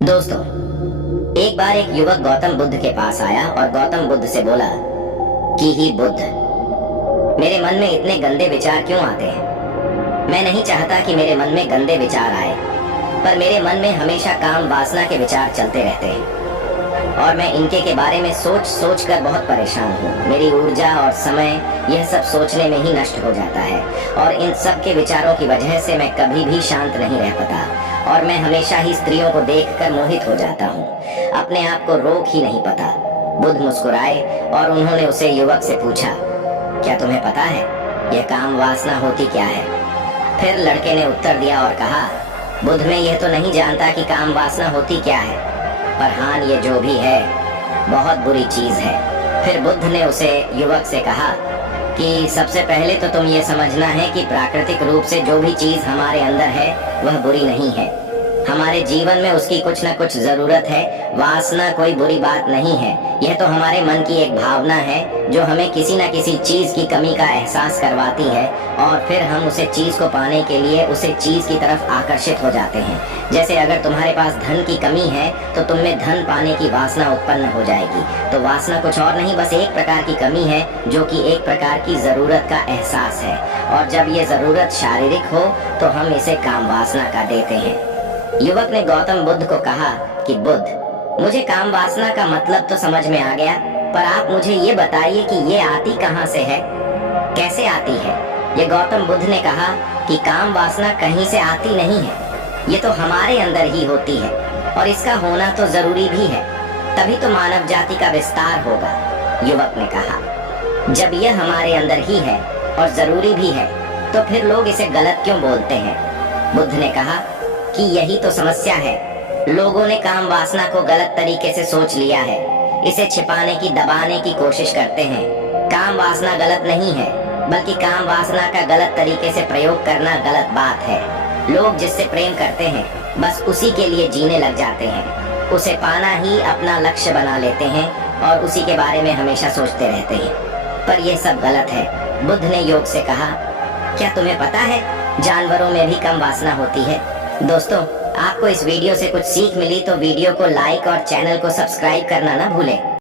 दोस्तों, एक बार एक युवक गौतम बुद्ध के पास आया और गौतम बुद्ध से बोला कि ही बुद्ध, मेरे मन में इतने गंदे विचार क्यों आते हैं। मैं नहीं चाहता कि मेरे मन में गंदे विचार आए, पर मेरे मन में हमेशा काम वासना के विचार चलते रहते हैं और मैं इनके के बारे में सोच सोच कर बहुत परेशान हूँ। मेरी ऊर्जा और समय यह सब सोचने में ही नष्ट हो जाता है और इन सब के विचारों की वजह से मैं कभी भी शांत नहीं रह पाता और मैं हमेशा ही स्त्रियों को देखकर मोहित हो जाता हूँ, अपने आप को रोक ही नहीं पाता। बुद्ध मुस्कुराए और उन्होंने उसे युवक से पूछा, क्या तुम्हें पता है यह काम वासना होती क्या है? फिर लड़के ने उत्तर दिया और कहा, बुद्ध, मैं यह तो नहीं जानता कि काम वासना होती क्या है, पर हाँ, ये जो भी है बहुत बुरी चीज है। फिर बुद्ध ने उसे युवक से कहा कि सबसे पहले तो तुम ये समझना है कि प्राकृतिक रूप से जो भी चीज हमारे अंदर है वह बुरी नहीं है। हमारे जीवन में उसकी कुछ न कुछ जरूरत है। वासना कोई बुरी बात नहीं है, यह तो हमारे मन की एक भावना है जो हमें किसी न किसी चीज की कमी का एहसास करवाती है और फिर हम उसे चीज को पाने के लिए उसे चीज की तरफ आकर्षित हो जाते हैं। जैसे अगर तुम्हारे पास धन की कमी है तो तुम में धन पाने की वासना उत्पन्न हो जाएगी। तो वासना कुछ और नहीं, बस एक प्रकार की कमी है जो कि एक प्रकार की जरूरत का एहसास है, और जब ये जरूरत शारीरिक हो तो हम इसे काम वासना का देते हैं। युवक ने गौतम बुद्ध को कहा कि बुद्ध, मुझे काम वासना का मतलब तो समझ में आ गया, पर आप मुझे ये बताइए कि ये आती कहाँ से है, कैसे आती है? ये गौतम बुद्ध ने कहा कि काम वासना कहीं से आती नहीं है, ये तो हमारे अंदर ही होती है और इसका होना तो जरूरी भी है, तभी तो मानव जाति का विस्तार होगा। युवक ने कहा, जब यह हमारे अंदर ही है और जरूरी भी है तो फिर लोग इसे गलत क्यों बोलते हैं? बुद्ध ने कहा कि यही तो समस्या है, लोगों ने काम वासना को गलत तरीके से सोच लिया है, इसे छिपाने की, दबाने की कोशिश करते हैं। काम वासना गलत नहीं है, बल्कि काम वासना का गलत तरीके से प्रयोग करना गलत बात है। लोग जिससे प्रेम करते हैं बस उसी के लिए जीने लग जाते हैं, उसे पाना ही अपना लक्ष्य बना लेते हैं और उसी के बारे में हमेशा सोचते रहते हैं, पर यह सब गलत है। बुद्ध ने योग से कहा, क्या तुम्हें पता है जानवरों में भी कम वासना होती है? दोस्तों, आपको इस वीडियो से कुछ सीख मिली तो वीडियो को लाइक और चैनल को सब्सक्राइब करना ना भूलें।